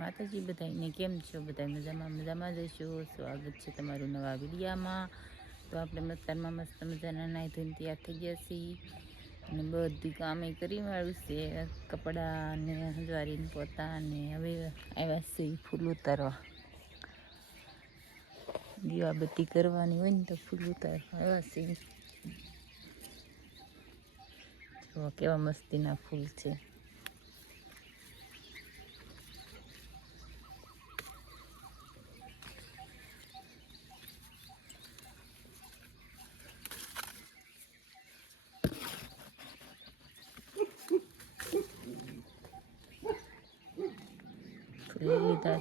માતાજી બધાને કેમ છો? બધા મજામાં? મજામાં જશો સ્વાગત છે તમારું નવા વિડીયામાં. તો આપણે અત્યારમાં મસ્ત મજાના નાહી ધોઈને તૈયાર થઈ ગયા છીએ. અને બધું કામે કરી વાળું છે. કપડાં ને હજવારીને પોતા અને હવે આવ્યા છે ફૂલ ઉતારવા. દીવાબત્તી કરવાની હોય ને તો ફૂલ આવ્યા છે જો કેવા મસ્તીના ફૂલ છે. ફૂલ લીધા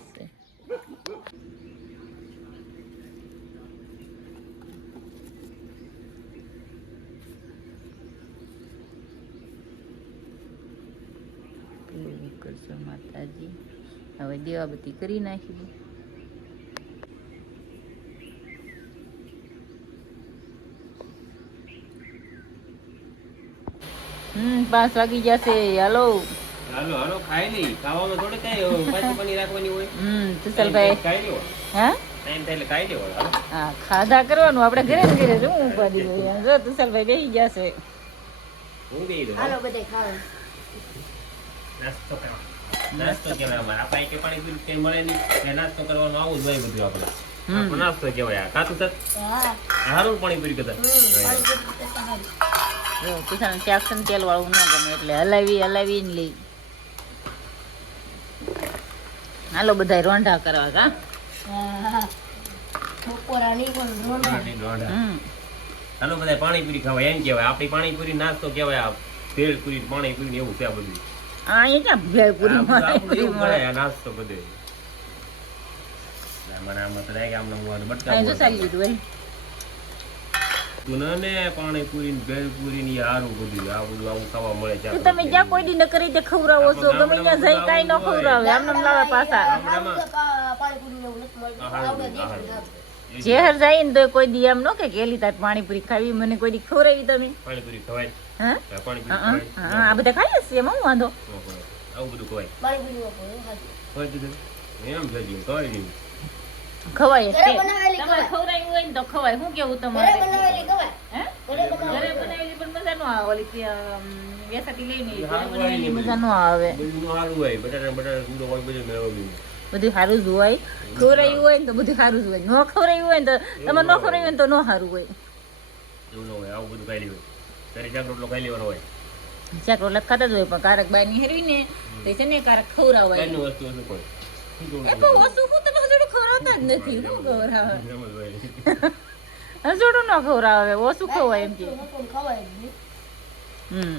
કરશો માતાજી. હવે દીવાબત્તી કરી નાખી. હમ પાંચ વાગી જશે હાલો હાલો હાલો ખાઈ લઈ. ખાવામાં થોડે કઈ પાછી પની રાખવાની હોય. હમ તુસલભાઈ ખાઈ લેવો. હા? ટાઈમ થાય એટલે ખાઈ લેવો હા ખાધા કરવાનું. આપણે ઘરે ઘરે શું ઉપાડી હોય જો તુસલભાઈ બેસી જશે હું ગઈ દઉં હાલો બધે ખાઓ નાસ્તો કરવા. નાસ્તો કહેવાય અમારે. આપણે કે પાણી પીવું કઈ મળે નહીં. નાસ્તો કરવાનો આવું જ હોય બધું આપણે. નાસ્તો કહેવાય આ સર હા. હારું પાણી જો તુસાને તેલ વાળું ન ગમે એટલે હલાવી હલાવી ને લઈ. હાલો બધા રોંઢા કરવા કા? હાલો બધા પાણીપુરી ખાવા. એમ કહેવાય. આપણી પાણીપુરી નાસ્તો કહેવાય. આ ભેળ પૂરી પાણીપુરી એવું છે બધું. હા એ ક્યાં ભેળપુરી આ મળે? નાસ્તો બધે. મને આમ તો લાગે કે આમ બટકા લીધું હોય ને પાણીપુરી ને ભેળપુરી ને હારું બધું આ બધું આવું ખાવા મળે છે. તમે જ્યાં કોઈ દી ન કરી તે ખવડાવો છો ગમે ત્યાં જઈ કાંઈ ન ખવડાવે આમ આમ લાવે પાછા. શહેર જાય ને તો કોઈ દી એમ નો કે કેલી તાર પાણીપુરી ખાવી મને કોઈ દી ખવડાવી તમે. પાણીપુરી ખવાય. હા? પાણીપુરી હા, હા, આ બધા ખાઈએ છીએ એમાં હું વાંધો? ખવાય. આવું બધું ખવાય. પાણીપુરી એમ છે જીવ ખવાય નહીં ખવાય છે. તમારે ખવડાવ્યું હોય ને તો ખવાય. શું કેવું તમારે? ઘરે બનાવેલી પણ મજા ન આવે. ઓલી વેસાતી લઈને સારું હોય બનાવેલી ને મજા ન આવે. બધું સારું હોય. બટાટા બટાટા ગુંડો હોય બધું મેળવ્યું બધું સારું જ હોય. ને તો બધું સારું જ હોય. ન ખવડાવ્યું હોય ને તો તમે ન હોય. ને તો ન સારું હોય. એવું ન હોય. આવું બધું ખાઈ લેવું. ઘરે ચાક રોટલો ખાઈ લેવાનો હોય. શાક રોટલા ખાતા જ હોય પણ કારક બાયની હેરવી ને તો છે ને કારક ખવરાવાય વસ્તુ હશે કોઈ એ હું તમે જ નથી. હજોડું ન ખવડાવે ઓછું ખવાય એમ કે. હમ